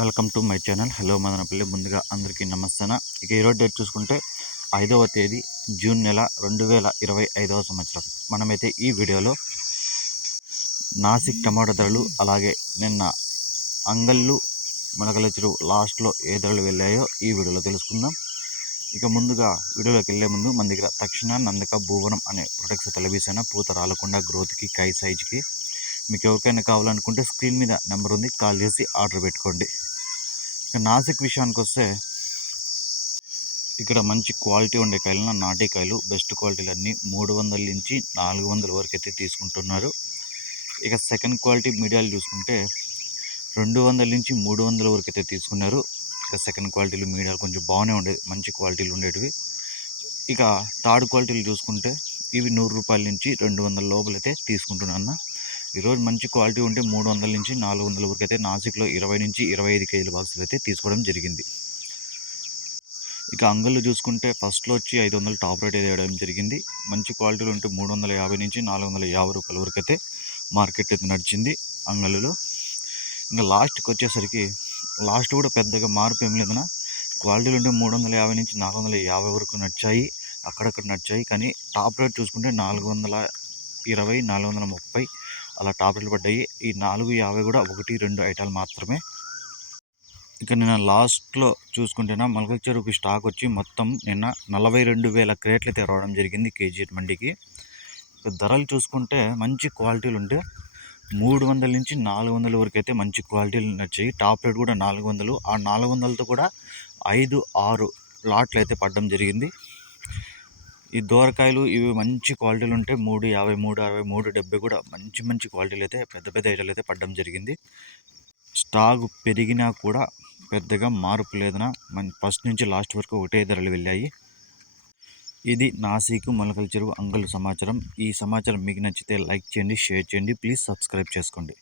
Welcome to my channel. Hello Madanapalle ముందుగా అందరికీ నమస్తేన? ఇక ఈరోజు డేట్ చూసుకుంటే ఐదవ తేదీ జూన్ నెల రెండు వేల ఇరవై ఐదవ సంవత్సరం. మనమైతే ఈ వీడియోలో నాసిక్ టమాటా ధరలు అలాగే నిన్న అంగళ్ళు మనగల చెరువు లాస్ట్లో ఏ ధరలు వెళ్ళాయో ఈ వీడియోలో తెలుసుకుందాం. ఇక ముందుగా వీడియోలోకి వెళ్ళే ముందు మన దగ్గర తక్షణ నందక భూవనం అనే ప్రొడక్ట్స్ తెలియసైనా పూత రాలకుండా గ్రోత్కి కై సైజ్కి మీకు ఎవరికైనా కావాలనుకుంటే స్క్రీన్ మీద నెంబర్ ఉంది కాల్ చేసి ఆర్డర్ పెట్టుకోండి. ఇక నాసిక్ విషయానికి వస్తే ఇక్కడ మంచి క్వాలిటీ ఉండే కాయలు నాటి కాయలు బెస్ట్ క్వాలిటీలు అన్నీ మూడు వందల నుంచి నాలుగు వందల వరకు అయితే తీసుకుంటున్నారు. ఇక సెకండ్ క్వాలిటీ మీడియాలు చూసుకుంటే రెండు వందల నుంచి మూడు వందల వరకు అయితే తీసుకున్నారు. ఇక సెకండ్ క్వాలిటీలు మీడియాలు కొంచెం బాగానే ఉండేది మంచి క్వాలిటీలు ఉండేటివి. ఇక థర్డ్ క్వాలిటీలు చూసుకుంటే ఇవి నూరు రూపాయల నుంచి రెండు వందల లోపలైతే తీసుకుంటున్నా ఈరోజు మంచి క్వాలిటీ ఉంటే మూడు వందల నుంచి నాలుగు వందల వరకు అయితే నాసిక్లో ఇరవై నుంచి ఇరవై ఐదు కేజీల బాక్సులు అయితే తీసుకోవడం జరిగింది. ఇక అంగళ్ళు చూసుకుంటే ఫస్ట్లో వచ్చి ఐదు వందలు టాప్ రేట్ వేయడం జరిగింది. మంచి క్వాలిటీలో ఉంటే మూడు వందల యాభై నుంచి నాలుగు వందల యాభై రూపాయల వరకు అయితే మార్కెట్ అయితే నడిచింది అంగళ్ళలో. ఇంకా లాస్ట్కి వచ్చేసరికి లాస్ట్ కూడా పెద్దగా మార్పు ఏం లేదన్నా క్వాలిటీలు ఉంటే మూడు వందల యాభై నుంచి నాలుగు వందల యాభై వరకు నడిచాయి అక్కడక్కడ నడిచాయి. కానీ టాప్ రేట్ చూసుకుంటే నాలుగు వందల ఇరవై నాలుగు వందల ముప్పై అలా టాప్ రేట్లు పడ్డాయి. ఈ నాలుగు యాభై కూడా ఒకటి రెండు ఐటాలు మాత్రమే. ఇక నిన్న లాస్ట్లో చూసుకుంటేనా మలకల్ చెరువుకి స్టాక్ వచ్చి మొత్తం నిన్న నలభై రెండు వేల క్రేట్లు తెరవడం రావడం జరిగింది కేజీ మండికి. ఇక ధరలు చూసుకుంటే మంచి క్వాలిటీలు ఉంటే మూడు వందల నుంచి నాలుగు వందల వరకు అయితే మంచి క్వాలిటీలు వచ్చాయి టాప్ రేట్ కూడా నాలుగు వందలు. ఆ నాలుగు వందలతో కూడా ఐదు ఆరు లాట్లు అయితే పడడం జరిగింది. ఈ దోరకాయలు ఇవి మంచి క్వాలిటీలు ఉంటే మూడు యాభై మూడు అరవై మూడు డెబ్బై కూడా మంచి మంచి క్వాలిటీలు అయితే పెద్ద పెద్ద ఐటాలు అయితే పడడం జరిగింది. స్టాక్ పెరిగినా కూడా పెద్దగా మార్పు లేదన మన ఫస్ట్ నుంచి లాస్ట్ వరకు ఒకటే ధరలు వెళ్ళాయి. ఇది నాసిక్ మొలకల చెరువు అంగళ్ళు సమాచారం. ఈ సమాచారం మీకు నచ్చితే లైక్ చేయండి షేర్ చేయండి. ప్లీజ్ సబ్స్క్రైబ్ చేసుకోండి.